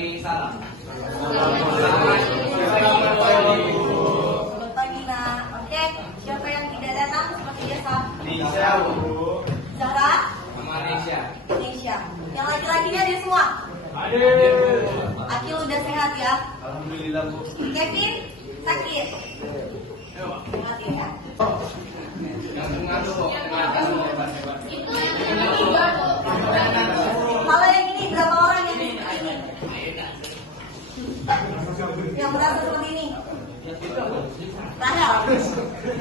beri salam. Selamat pagi, Nak. Oke, siapa yang tidak datang seperti biasa? Nisha, Bu. Zahra? Sama Nisha. Nisha. Yang laki-lakinya dia semua? Hadir. Akil udah sehat ya? Alhamdulillah, Bu. Kevin? Sakit? Sehat ya? Yang mengatur kok. Kalau yang ini berapa orang yang ini? Yang merasa seperti ini? Rahel.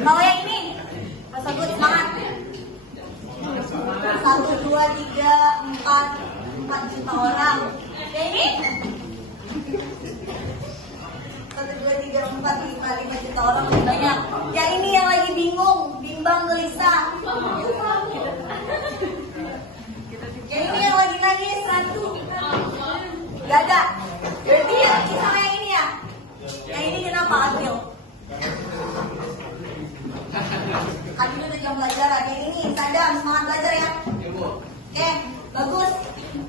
Kalau yang ini? Mas Agus, semangat. 1, 2, 3, 4 juta orang. Yang ini? 1, 2, 3, 4, 5 juta orang lebih banyak. Yang ini yang lagi bingung, bimbang, gelisah. Yang ini yang lagi nangis, rantu. Gak ada. Berarti ya, ini sama yang ini ya. Yang ini kenapa Adil? Adil udah jam pelajaran. Yang ini sadam, semangat belajar ya. Oke, bagus.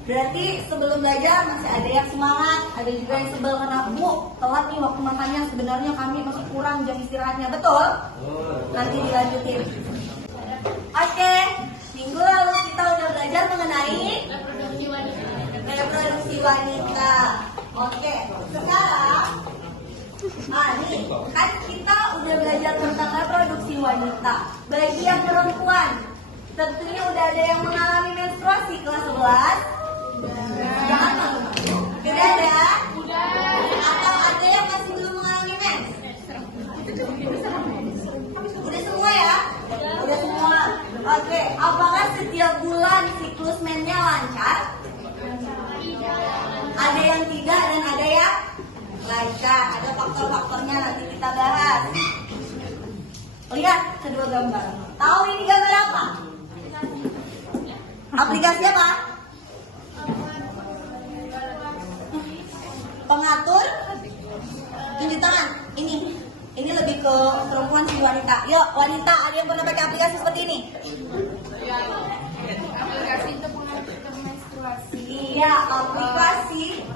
Berarti sebelum belajar masih ada yang semangat, ada juga yang sebel karena Bu, telat nih waktu makannya. Sebenarnya kami masih kurang jam istirahatnya, betul? Nanti dilanjutin. Oke, minggu lalu kita udah belajar mengenai reproduksi wanita. Oke, sekarang nih kan kita udah belajar tentang reproduksi wanita. Bagi yang perempuan, tentunya udah ada yang mengalami menstruasi kelas 11. Jangan malu. Sudah ada? Atau ada yang masih belum mengalami mens? Udah semua ya? Udah semua. Oke, apakah setiap bulan siklus mensnya lancar? Ada yang tidak dan ada yang lancar. Ada faktor-faktornya, nanti kita bahas. Lihat kedua gambar. Tahu ini gambar apa? Aplikasi apa? Pengatur tunjuk tangan. Ini lebih ke perempuan sih, wanita. Yuk, wanita, ada yang pernah pakai aplikasi seperti ini? Aplikasi itu mengatur menstruasi. Iya, aplikasi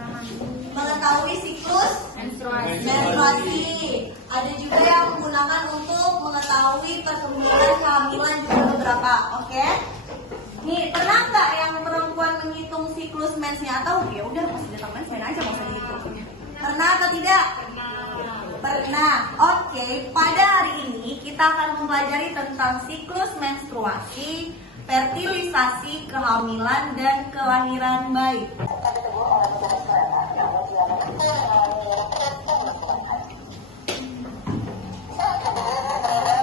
mengetahui siklus menstruasi. Ada juga yang menggunakan untuk mengetahui perkembangan kehamilan juga beberapa. Oke? Nih, pernah nggak yang perempuan menghitung siklus mensnya? Atau ya udah masih datang mens, main aja nggak usah dihitung. Pernah atau tidak? Pernah. Oke, pada hari ini kita akan mempelajari tentang siklus menstruasi, fertilisasi, kehamilan, dan kelahiran bayi.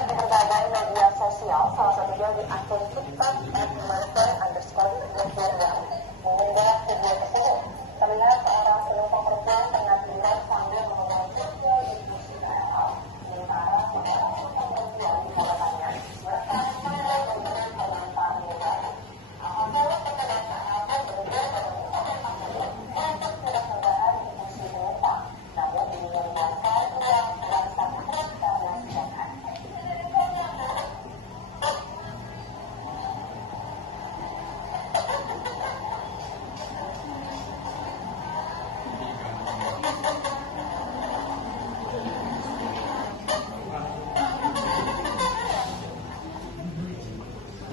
Di berbagai media sosial, salah satunya di akun TikTok @master_Instagram mengunggah video tersebut. Terlihat seorang penumpang perempuan tengah tidur sambil mengenai video di kursi KRL. Sementara seorang penumpang perempuan di hadapannya merekam video dengan komentar negatif. Apabila pengendara KRL berhenti pada penumpang tersebut untuk mudah-mudahan di kursi penumpang, namun ingin membiarkan uang dan sangat karena sedangkan.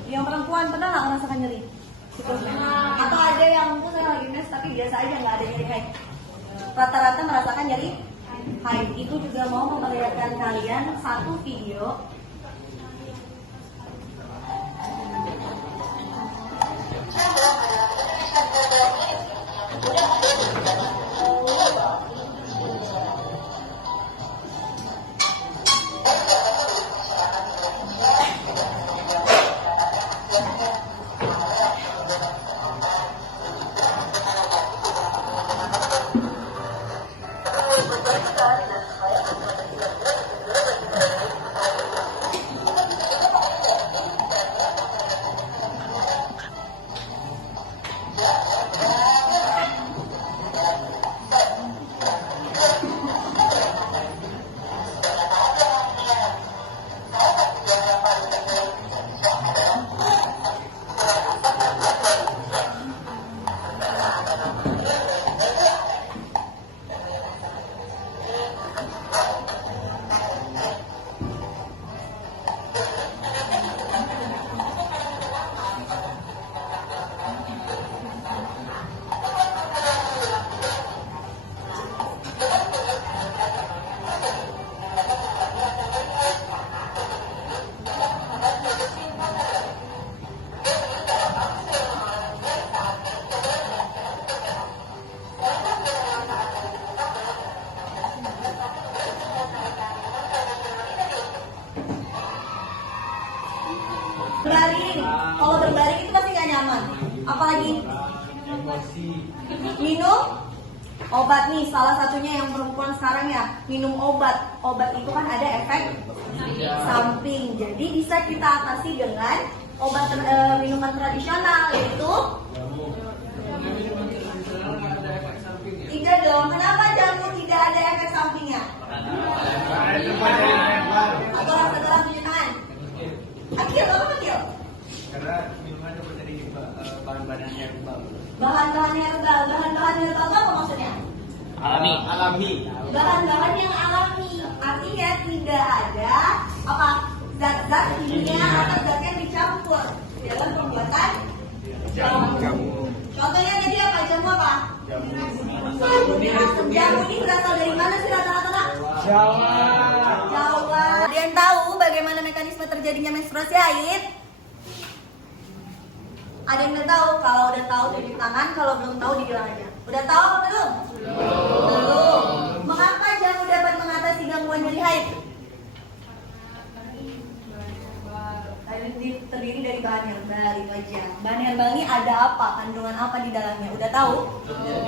Yang perempuan pernah nggak merasakan nyeri? Atau ada yang mungkin saya lagi mens tapi biasa aja nggak ada nyeri haid. Rata-rata merasakan nyeri haid. Itu juga mau memperlihatkan kalian satu video. Minum obat nih, salah satunya yang perempuan sekarang ya, minum obat. Obat itu kan ada efek samping. Jadi bisa kita atasi dengan obat minuman tradisional, yaitu tidak dong. Kenapa jamu tidak ada efek sampingnya? Atau rasa garam cuci tangan? Akil, apa akil? Karena minuman dapat dari bahan-bahan herbal. Bahan-bahan herbal. Bahan-bahan herbal itu apa maksudnya? Alami. Bahan-bahan yang alami, artinya tidak ada apa zat-zat kimia atau zat yang dicampur dalam pembuatan jamu. Contohnya tadi apa? Jamu apa? Jamu ini berasal dari mana sih rata-rata, Nak? Jawa. Jawa. Ada yang tahu bagaimana mekanisme terjadinya menstruasi haid? Ada yang udah tahu? Kalau udah tahu tunjuk tangan, kalau belum tahu dibilang aja. Udah tahu apa belum? Belum. Mengapa jamu dapat mengatasi gangguan nyeri haid? Terdiri dari bahan herbal itu aja. Bahan herbal ini ada apa? Kandungan apa di dalamnya? Udah tahu?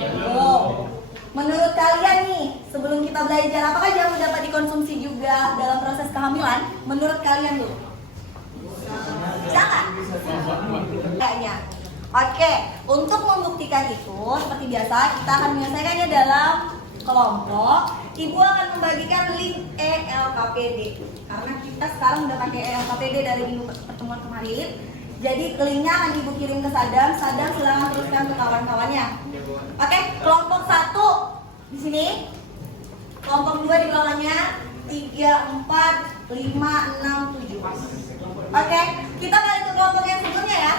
Belum. Menurut kalian nih, sebelum kita belajar, apakah jamu dapat dikonsumsi juga dalam proses kehamilan? Menurut kalian dulu? Jangan. Kayaknya. Oke, untuk membuktikan itu seperti biasa kita akan menyelesaikannya dalam kelompok. Ibu akan membagikan link ELKPD karena kita sekarang udah pakai ELKPD dari minggu pertemuan kemarin. Jadi linknya akan ibu kirim ke Sadam. Sadam silahkan teruskan ke kawan-kawannya. Oke, kelompok 1 di sini, kelompok 2 di belakangnya, 3, 4, 5, 6, 7. Oke, kita balik ke kelompok yang sebelumnya ya.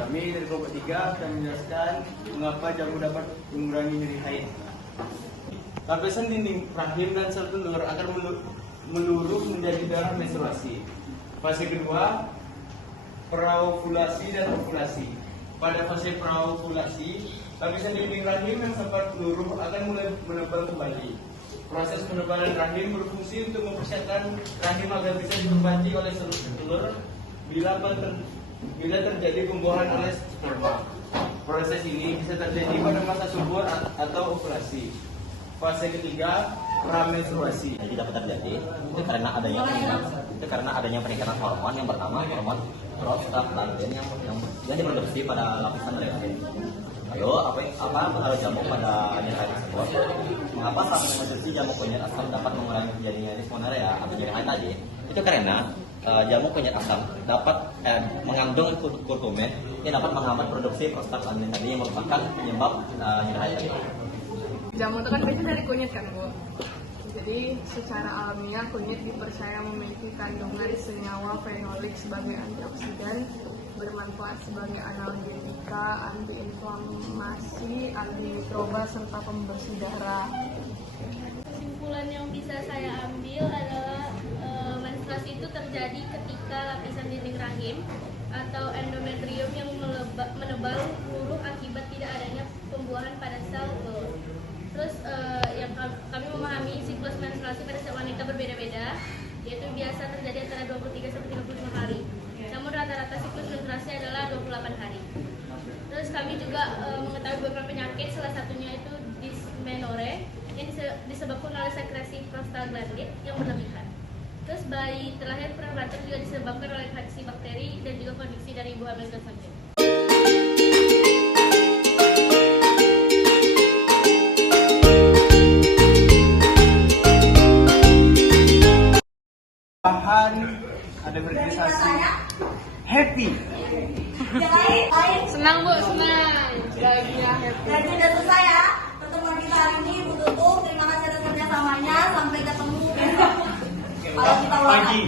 Kami dari kelompok 3 akan menjelaskan mengapa jamu dapat mengurangi nyeri haid. Lapisan dinding rahim dan sel telur akan meluruh menjadi darah menstruasi. Fase kedua, praovulasi dan ovulasi. Pada fase praovulasi, lapisan dinding rahim yang sempat meluruh akan mulai menebal kembali. Proses penebalan rahim berfungsi untuk mempersiapkan rahim agar bisa dipancing oleh seluruh telur bila terjadi pembuahan oleh sperma. Proses ini bisa terjadi pada masa subur atau ovulasi. Fase ketiga, pramenstruasi. Jadi dapat terjadi itu karena adanya peningkatan hormon. Yang pertama hormon prostaglandin yang diproduksi pada lapisan dari rahim. Ayo, apa pengaruh jamu pada nyeri haid tersebut? Mengapa saat mengonsumsi jamu kunyit asam dapat mengurangi terjadinya dismoneria atau nyeri haid tadi? Itu karena jamu kunyit asam dapat mengandung kurkumin yang dapat menghambat produksi prostaglandin tadi yang merupakan penyebab nyeri haid tadi. Jamu itu kan biasanya dari kunyit kan, Bu. Jadi secara alamiah kunyit dipercaya memiliki kandungan senyawa fenolik sebagai antioksidan, bermanfaat sebagai analgetika, antiinflamasi, antimikroba serta pembersih darah. Kesimpulan yang bisa saya ambil adalah menstruasi itu terjadi ketika lapisan dinding rahim atau endometrium yang menebal luruh akibat tidak adanya pembuahan pada sel telur. Terus yang kami memahami siklus menstruasi pada setiap wanita berbeda-beda, yaitu biasa terjadi antara 23 sampai 35 hari. Namun rata-rata siklus menstruasi adalah 28 hari. Terus kami juga mengetahui beberapa penyakit, salah satunya itu dysmenorrhea yang disebabkan oleh sekresi prostaglandin yang berlebihan. Terus bayi terlahir prematur juga disebabkan oleh infeksi bakteri dan juga kondisi dari ibu hamil tersebut. Bahan ada berkreasi happy. Yang lain? Senang, Bu, senang. Bahagia, happy. Dan sudah selesai ya pertemuan kita hari ini. Bu tutup. Terima kasih atas kerjasamanya. Sampai ketemu besok. Kalau kita ulangan. Pagi.